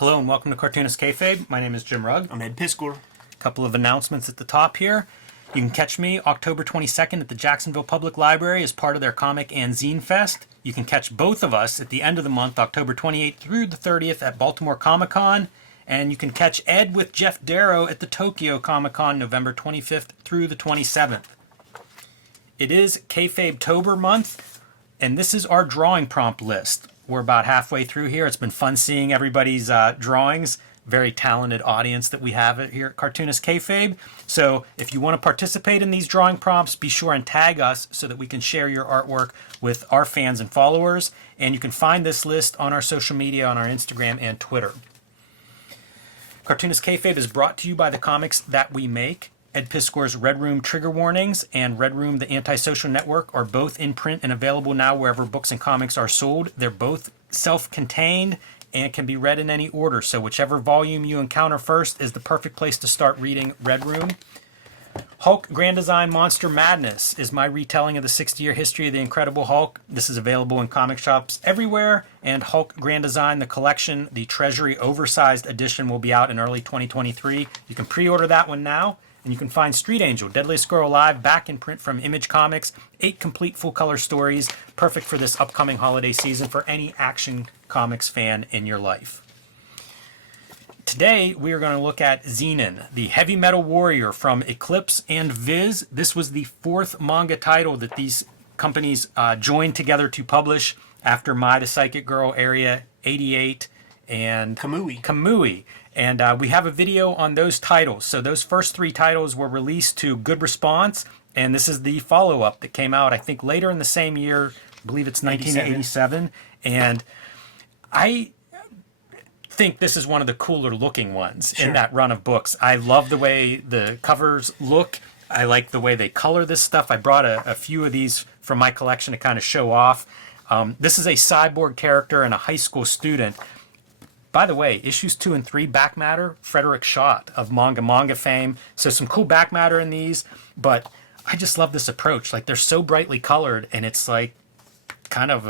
Hello and welcome to Cartoonist Kayfabe. My name is Jim Rugg. I'm Ed Piscor. A couple of announcements at the top here. You can catch me October 22nd at the Jacksonville Public Library as part of their Comic and Zine Fest. You can catch both of us at the end of the month, October 28th through the 30th at Baltimore Comic Con. And you can catch Ed with Jeff Darrow at the Tokyo Comic Con, November 25th through the 27th. It is Kayfabe-tober month, and this is our drawing prompt list. We're about halfway through here. It's been fun seeing everybody's drawings. Very talented audience that we have here at Cartoonist Kayfabe. So if you want to participate in these drawing prompts, be sure and tag us so that we can share your artwork with our fans and followers. And you can find this list on our social media, on our Instagram and Twitter. Cartoonist Kayfabe is brought to you by the comics that we make. Ed Piscor's Red Room Trigger Warnings and Red Room The Antisocial Network are both in print and available now wherever books and comics are sold. They're both self-contained and can be read in any order. So whichever volume you encounter first is the perfect place to start reading Red Room. Hulk Grand Design Monster Madness is my retelling of the 60-year history of the Incredible Hulk. This is available in comic shops everywhere. And Hulk Grand Design, the collection, the Treasury Oversized Edition, will be out in early 2023. You can pre-order that one now. And you can find Street Angel, Deadliest Girl Alive, back in print from Image Comics. 8 complete full-color stories, perfect for this upcoming holiday season for any Action Comics fan in your life. Today, we are going to look at Xenon, the heavy metal warrior from Eclipse and Viz. This was the 4th manga title that these companies joined together to publish after My the Psychic Girl, Area 88, and Kamui. And we have a video on those titles. So those first 3 titles were released to good response. And this is the follow-up that came out, I think, later in the same year. I believe it's 1987. And I think this is one of the cooler looking ones in that run of books. I love the way the covers look. I like the way they color this stuff. I brought a few of these from my collection to kind of show off. This is a cyborg character and a high school student. By the way, issues 2 and 3 back matter, Frederick Schott of Manga fame. So some cool back matter in these, but I just love this approach. Like, they're so brightly colored, and it's like kind of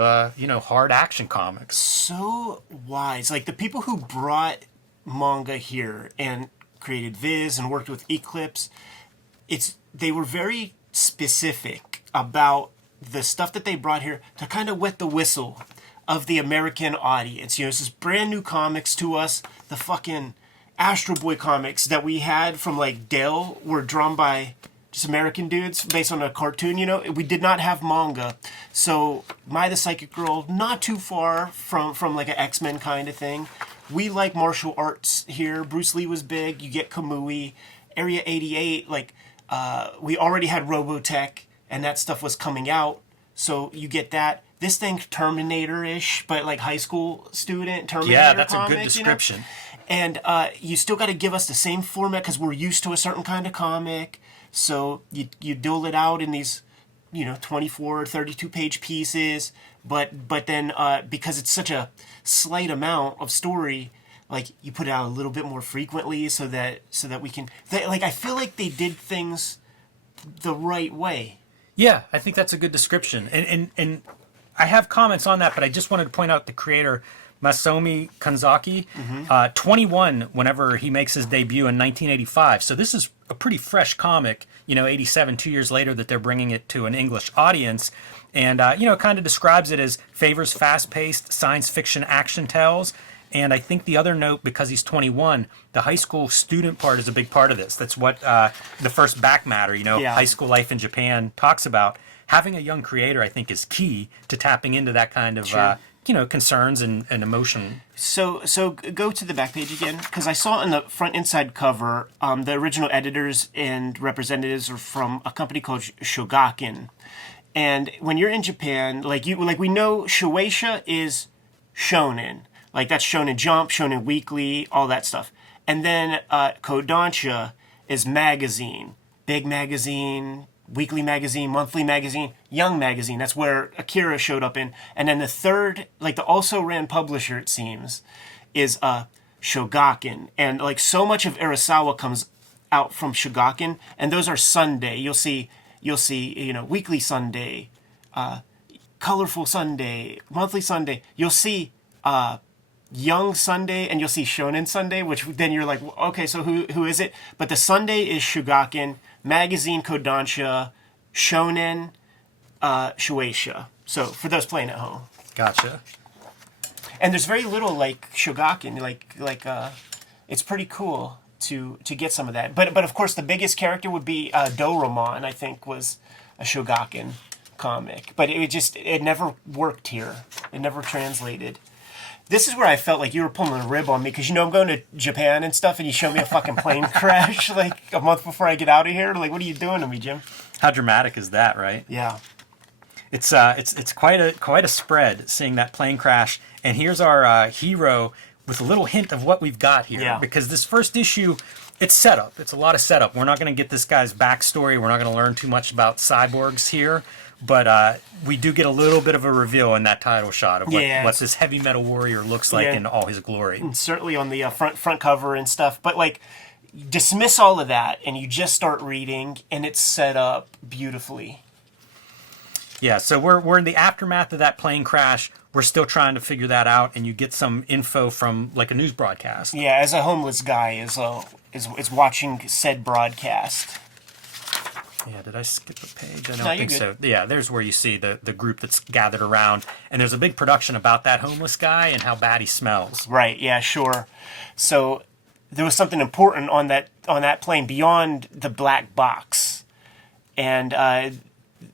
hard action comics. So wise. Like, the people who brought manga here and created Viz and worked with Eclipse, they were very specific about the stuff that they brought here to kind of wet the whistle of the American audience. You know, this is brand new comics to us. The fucking Astro Boy comics that we had from like Dell were drawn by just American dudes based on a cartoon, you know. We did not have manga. So My the Psychic Girl, not too far from like an X-Men kind of thing. We like martial arts here. Bruce Lee was big. You get Kamui. Area 88, like we already had Robotech and that stuff was coming out. So you get that. This thing Terminator-ish, but like high school student Terminator. Yeah, that's comic, a good description. You know? And you still got to give us the same format because we're used to a certain kind of comic. So you dole it out in these, 24 or 32 page pieces. But then because it's such a slight amount of story, like you put it out a little bit more frequently so that we can. I feel like they did things the right way. Yeah, I think that's a good description. And I have comments on that, but I just wanted to point out the creator, Masaomi Kanzaki, 21 whenever he makes his debut in 1985. So this is a pretty fresh comic, 87, 2 years later, that they're bringing it to an English audience. And, it kind of describes it as favors fast-paced science fiction action tales. And I think the other note, because he's 21, the high school student part is a big part of this. That's what the first back matter, high school life in Japan talks about. Having a young creator, I think, is key to tapping into that kind of, concerns and emotion. So go to the back page again, because I saw on the front inside cover, the original editors and representatives are from a company called Shogakukan. And when you're in Japan, we know Shueisha is shonen. Like, that's Shonen Jump, Shonen Weekly, all that stuff. And then Kodansha is magazine. Big magazine, weekly magazine, monthly magazine, young magazine. That's where Akira showed up in. And then the third, the also-ran publisher, it seems, is Shogakukan. And, so much of Urasawa comes out from Shogakukan. And those are Sunday. You'll see, Weekly Sunday, Colorful Sunday, Monthly Sunday. You'll see Young Sunday, and you'll see Shonen Sunday, which then you're like, okay, so who is it? But the Sunday is Shugaken, Magazine Kodansha, Shonen, Shueisha. So for those playing at home. Gotcha. And there's very little like Shogaken, it's pretty cool to get some of that. But of course the biggest character would be Doraemon, I think was a Shogaken comic. But it never worked here. It never translated. This is where I felt like you were pulling a rib on me because I'm going to Japan and stuff, and you show me a fucking plane crash like a month before I get out of here. Like, what are you doing to me, Jim? How dramatic is that, right? Yeah. It's quite a spread seeing that plane crash. And here's our hero with a little hint of what we've got here. Yeah. Because this first issue, it's setup. It's a lot of setup. We're not going to get this guy's backstory. We're not going to learn too much about cyborgs here. But we do get a little bit of a reveal in that title shot of what this heavy metal warrior looks like in all his glory. And certainly on the front cover and stuff. But like, dismiss all of that and you just start reading, and it's set up beautifully. Yeah, so we're in the aftermath of that plane crash. We're still trying to figure that out, and you get some info from like a news broadcast. Yeah, as a homeless guy is watching said broadcast. Yeah, did I skip a page? I don't No, think you're so. Yeah, there's where you see the group that's gathered around, and there's a big production about that homeless guy and how bad he smells. Right, yeah, sure. So there was something important on that plane beyond the black box. And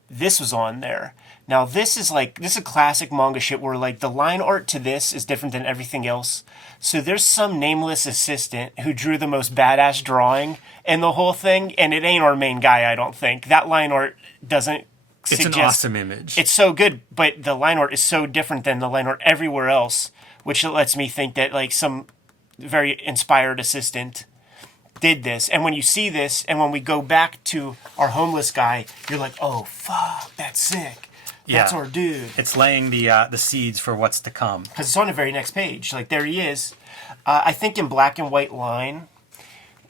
this was on there. Now this is a classic manga shit where like the line art to this is different than everything else. So there's some nameless assistant who drew the most badass drawing in the whole thing, and it ain't our main guy, I don't think. That line art doesn't It's suggest... an awesome image. It's so good, but the line art is so different than the line art everywhere else, which lets me think that like some very inspired assistant did this. And when you see this, and when we go back to our homeless guy, you're like, oh, fuck, that's sick. That's our dude. It's laying the seeds for what's to come. Because it's on the very next page. Like, there he is. I think in black and white line,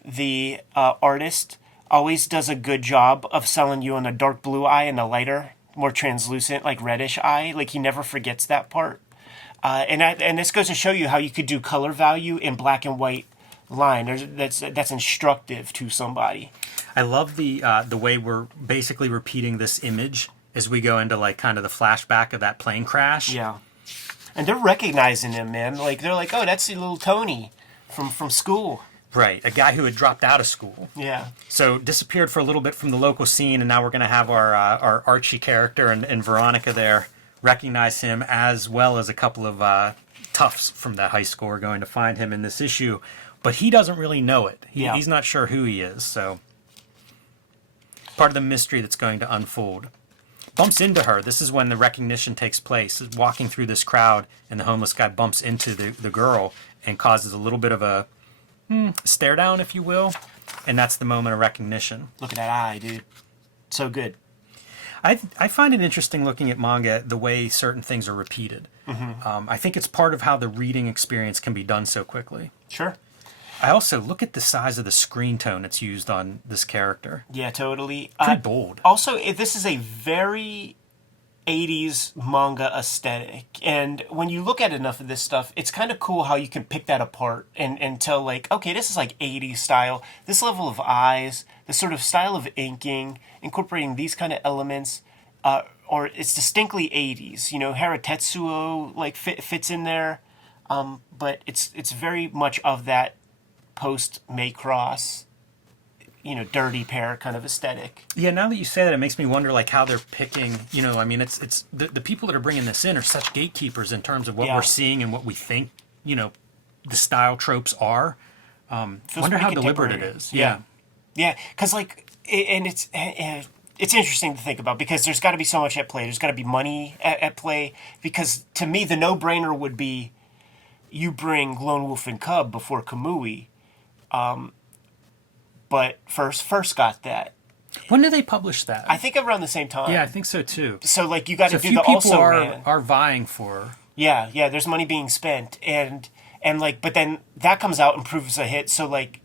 the artist always does a good job of selling you on a dark blue eye and a lighter, more translucent, like reddish eye. Like, he never forgets that part. And this goes to show you how you could do color value in black and white line. That's instructive to somebody. I love the way we're basically repeating this image as we go into like kind of the flashback of that plane crash. Yeah. And they're recognizing him, man. Like, they're like, oh, that's the little Tony from school. Right, a guy who had dropped out of school. Yeah. So disappeared for a little bit from the local scene, and now we're going to have our Archie character and Veronica there recognize him, as well as a couple of toughs from that high school are going to find him in this issue. But he doesn't really know it. He's not sure who he is, so part of the mystery that's going to unfold. Bumps into her. This is when the recognition takes place. Walking through this crowd, and the homeless guy bumps into the girl and causes a little bit of a stare down, if you will. And that's the moment of recognition. Look at that eye, dude. So good. I find it interesting looking at manga the way certain things are repeated. Mm-hmm. I think it's part of how the reading experience can be done so quickly. Sure. I also look at the size of the screen tone that's used on this character. Yeah, totally. Pretty bold. Also, this is a very 80s manga aesthetic. And when you look at enough of this stuff, it's kind of cool how you can pick that apart and tell, like, okay, this is like 80s style. This level of eyes, this sort of style of inking, incorporating these kind of elements, or it's distinctly 80s. You know, Hara Tetsuo, like, fits in there. But it's very much of that post-Maycross, dirty pair kind of aesthetic. Yeah, now that you say that, it makes me wonder, like, how they're picking, I mean, it's the people that are bringing this in are such gatekeepers in terms of what we're seeing and what we think, the style tropes are. Wonder how deliberate it is. Yeah. Yeah, because, like, it's interesting to think about because there's got to be so much at play. There's got to be money at play because, to me, the no-brainer would be you bring Lone Wolf and Cub before Kamui. But first got that. When did they publish that? I think around the same time. Yeah, I think so too. So like you got to do the also people ran. are vying for. Yeah. There's money being spent, and like, but then that comes out and proves a hit. So like,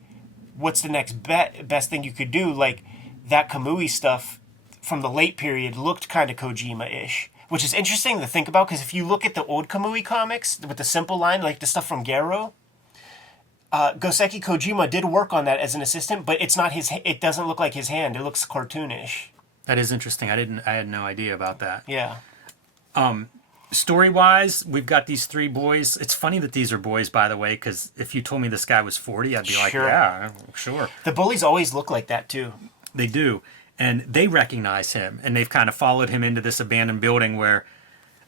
what's the next best thing you could do? Like that Kamui stuff from the late period looked kind of Kojima-ish. which is interesting to think about because if you look at the old Kamui comics with the simple line, like the stuff from Garo, Goseki Kojima did work on that as an assistant, but it's not his. It doesn't look like his hand. It looks cartoonish. That is interesting. I had no idea about that. Yeah. Story-wise, we've got these three boys. It's funny that these are boys, by the way, because if you told me this guy was 40, I'd be like, Sure. yeah, sure. The bullies always look like that too. They do. And they recognize him, and they've kind of followed him into this abandoned building where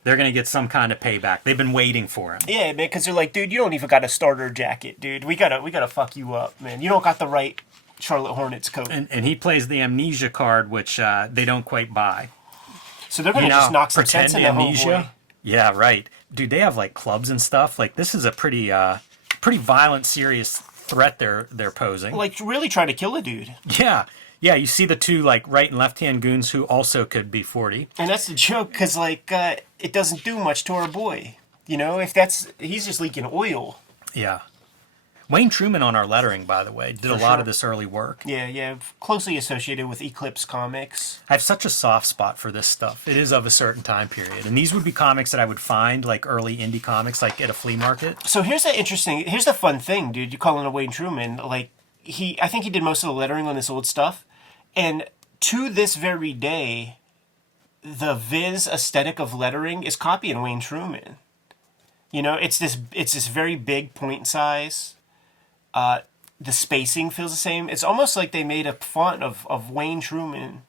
they're going to get some kind of payback. They've been waiting for him. Yeah, man, because they're like, dude, you don't even got a starter jacket, dude. We gotta fuck you up, man. You don't got the right Charlotte Hornets coat. And he plays the amnesia card, which they don't quite buy. So they're gonna just knock some sense pretend into amnesia. homeboy. Yeah, right. Dude, they have like clubs and stuff. Like this is a pretty violent, serious threat they're posing. Like really trying to kill a dude. Yeah. Yeah, you see the two like right and left hand goons who also could be 40. And that's the joke, because like it doesn't do much to our boy. You know, he's just leaking oil. Yeah. Wayne Truman on our lettering, by the way, did a lot of this early work. Yeah, closely associated with Eclipse Comics. I have such a soft spot for this stuff. It is of a certain time period. And these would be comics that I would find, like early indie comics, like at a flea market. So here's the fun thing, dude. You calling a Wayne Truman, like I think he did most of the lettering on this old stuff. And to this very day, the Viz aesthetic of lettering is copying Wayne Truman. You know, it's this very big point size. The spacing feels the same. It's almost like they made a font of Wayne Truman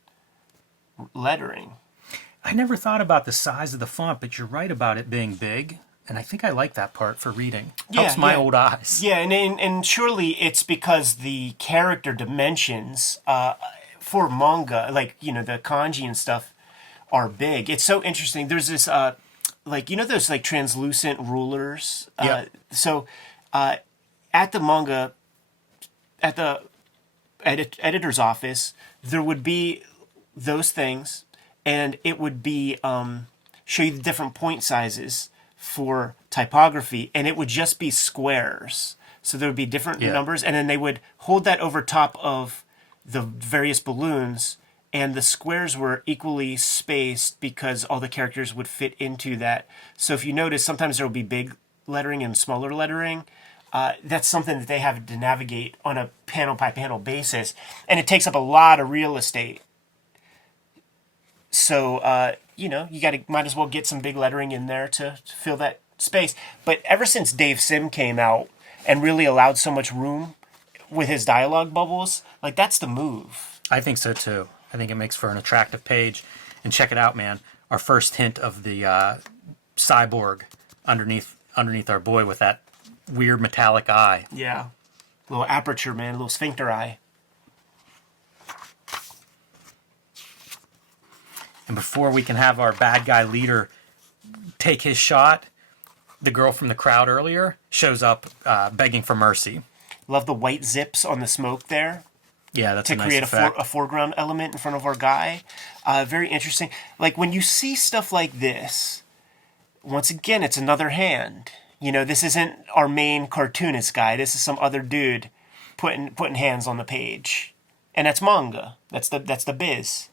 lettering. I never thought about the size of the font, but you're right about it being big. And I think I like that part for reading. Helps my old eyes. Yeah, and surely it's because the character dimensions for manga, like, you know, the kanji and stuff, are big. It's so interesting. There's this, like, you know those, like, translucent rulers? Yeah. So, at the manga, at the editor's office, there would be those things, and it would be, show you the different point sizes for typography, and it would just be squares. So there would be different numbers, and then they would hold that over top of the various balloons, and the squares were equally spaced because all the characters would fit into that. So if you notice, sometimes there will be big lettering and smaller lettering. That's something that they have to navigate on a panel-by-panel basis, and it takes up a lot of real estate. So, you know, might as well get some big lettering in there to fill that space. But ever since Dave Sim came out and really allowed so much room with his dialogue bubbles, like, that's the move. I think so too. I think it makes for an attractive page. And check it out, man. Our first hint of the cyborg underneath our boy with that weird metallic eye. Yeah. Little aperture, man. Little sphincter eye. And before we can have our bad guy leader take his shot, the girl from the crowd earlier shows up begging for mercy. Love the white zips on the smoke there. Yeah, that's to a nice create effect. a foreground element in front of our guy. Very interesting. Like, when you see stuff like this, once again, it's another hand. You know, this isn't our main cartoonist guy. This is some other dude putting hands on the page. And that's manga. That's the biz.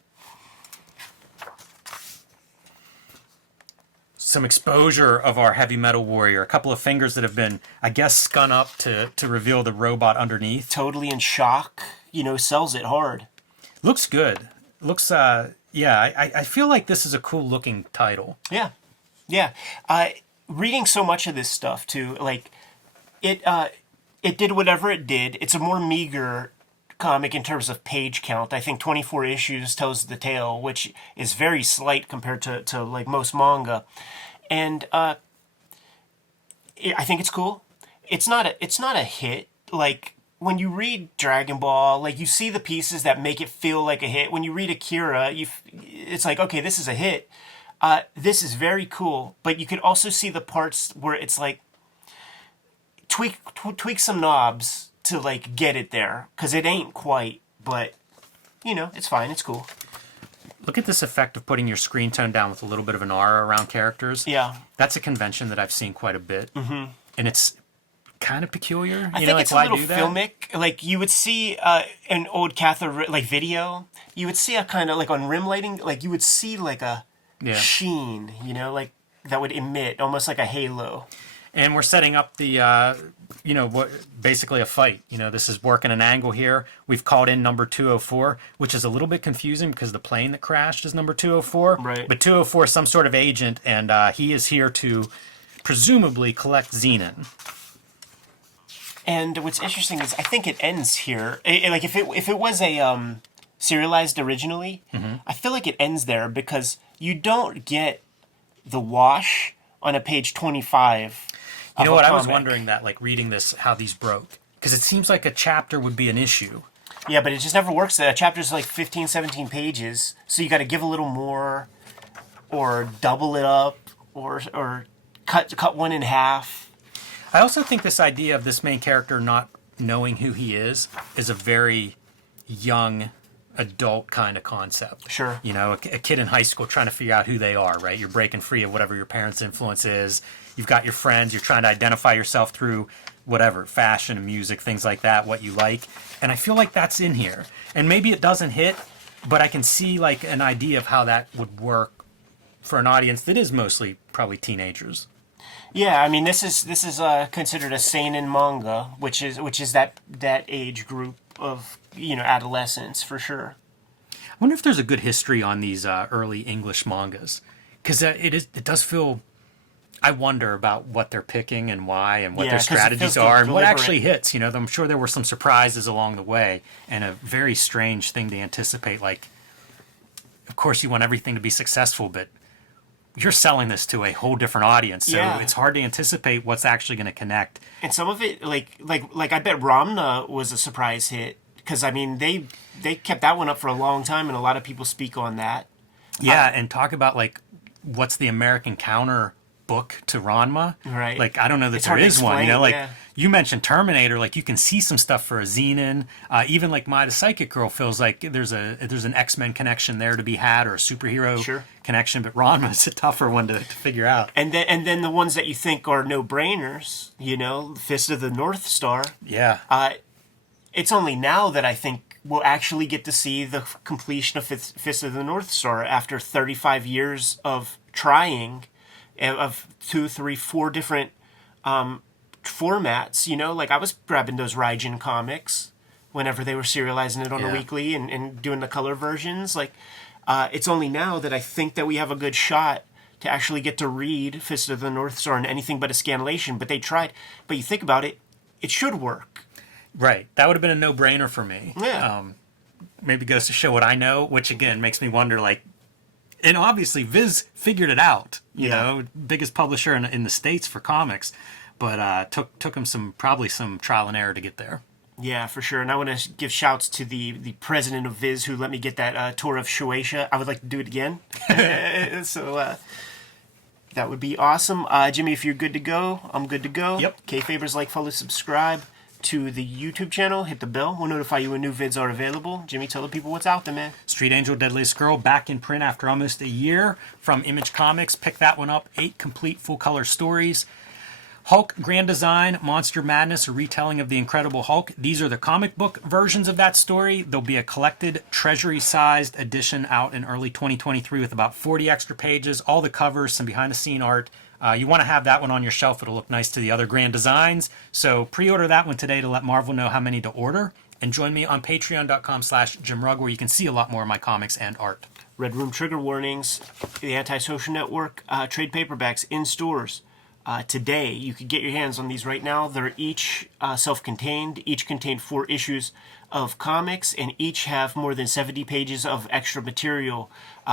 Some exposure of our heavy metal warrior. A couple of fingers that have been, I guess, skun up to reveal the robot underneath. Totally in shock. You know, sells it hard. Looks good. Looks, I feel like this is a cool looking title. Yeah. Reading so much of this stuff, too, like, it did whatever it did. It's a more meager comic in terms of page count. I think 24 issues tells the tale, which is very slight compared to like most manga. And I think it's cool. It's not a hit. Like, when you read Dragon Ball, like, you see the pieces that make it feel like a hit. When you read Akira, it's like, okay, this is a hit. This is very cool, but you could also see the parts where it's like tweak some knobs to, like, get it there, because it ain't quite, but, you know, it's fine, it's cool. Look at this effect of putting your screen tone down with a little bit of an aura around characters. Yeah. That's a convention that I've seen quite a bit. Mm-hmm. And it's kind of peculiar. I think it's a little filmic. Like, you would see an old cathode, like, video, you would see a kind of, like, on rim lighting, like, you would see, like, a sheen, like that would emit almost like a halo. And we're setting up the, basically a fight. This is working an angle here. We've called in number 204, which is a little bit confusing because the plane that crashed is number 204. Right. But 204 is some sort of agent, and he is here to presumably collect Xenon. And what's interesting is I think it ends here. Like if it was a serialized originally, I feel like it ends there because you don't get the wash on a page 25. You know what? I was wondering that, like reading this, how these broke. Because it seems like a chapter would be an issue. Yeah, but it just never works. A chapter's like 15, 17 pages, so you got to give a little more, or double it up, or cut one in half. I also think this idea of this main character not knowing who he is a very young adult kind of concept. Sure. A kid in high school trying to figure out who they are, right? You're breaking free of whatever your parents' influence is. You've got your friends. You're trying to identify yourself through whatever, fashion and music, things like that, what you like. And I feel like that's in here. And maybe it doesn't hit, but I can see like an idea of how that would work for an audience that is mostly probably teenagers. Yeah, I mean this is considered a seinen manga, which is that age group of adolescents for sure. I wonder if there's a good history on these early English mangas, because it does feel. I wonder about what they're picking and why and what their strategies are and what actually hits. I'm sure there were some surprises along the way and a very strange thing to anticipate. Like, of course, you want everything to be successful, but you're selling this to a whole different audience, so it's hard to anticipate what's actually going to connect. And some of it, like I bet Ramna was a surprise hit because I mean they kept that one up for a long time, and a lot of people speak on that. Yeah, and talk about like what's the American counter book to Ranma. Right. Like I don't know that It's there hard to is one. explain, Like yeah. you mentioned Terminator, like you can see some stuff for a Xenon. Even like My the Psychic Girl feels like there's an X-Men connection there to be had, or a superhero connection, but Ranma's a tougher one to figure out. And then the ones that you think are no-brainers, Fist of the North Star. Yeah. It's only now that I think we'll actually get to see the completion of Fist of the North Star after 35 years of trying, of 2, 3, 4 different formats. Like I was grabbing those Raijin comics whenever they were serializing it on a weekly and doing the color versions. Like it's only now that I think that we have a good shot to actually get to read Fist of the North Star in anything but a scanlation. But they tried. But you think about it, it should work. Right. That would have been a no-brainer for me. Yeah. Maybe goes to show what I know, which again makes me wonder, like, and obviously Viz figured it out, you know, biggest publisher in the States for comics, but took him probably some trial and error to get there. Yeah, for sure. And I want to give shouts to the president of Viz who let me get that tour of Shueisha. I would like to do it again. So that would be awesome. Jimmy, if you're good to go, I'm good to go. Yep. Kayfabers, like, follow, subscribe to the YouTube channel. Hit the bell. We'll notify you when new vids are available. Jimmy, tell the people what's out there, man. Street Angel Deadliest Girl back in print after almost a year from Image Comics. Pick that one up. 8 complete full-color stories. Hulk Grand Design, Monster Madness, a retelling of The Incredible Hulk. These are the comic book versions of that story. There'll be a collected treasury-sized edition out in early 2023 with about 40 extra pages, all the covers, some behind-the-scene art. You want to have that one on your shelf. It'll look nice to the other Grand Designs. So pre-order that one today to let Marvel know how many to order. And join me on patreon.com/JimRugg where you can see a lot more of my comics and art. Red Room Trigger Warnings, the Antisocial Network, trade paperbacks in stores. Today, you could get your hands on these right now. They're each self-contained. Each contain 4 issues of comics, and each have more than 70 pages of extra material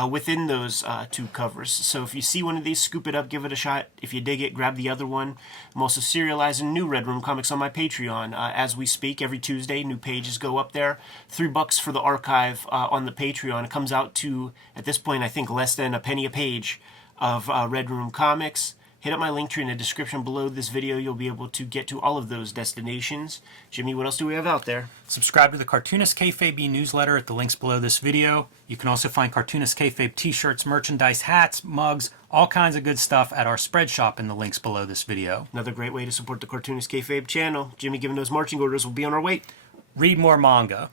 within those 2 covers. So if you see one of these, scoop it up, give it a shot. If you dig it, grab the other one. I'm also serializing new Red Room comics on my Patreon. As we speak, every Tuesday, new pages go up there. $3 for the archive on the Patreon. It comes out to, at this point, I think less than a penny a page of Red Room comics. Hit up my link tree in the description below this video. You'll be able to get to all of those destinations. Jimmy, what else do we have out there? Subscribe to the Cartoonist Kayfabe newsletter at the links below this video. You can also find Cartoonist Kayfabe t-shirts, merchandise, hats, mugs, all kinds of good stuff at our spread shop in the links below this video. Another great way to support the Cartoonist Kayfabe channel. Jimmy, given those marching orders, we'll be on our way. Read more manga.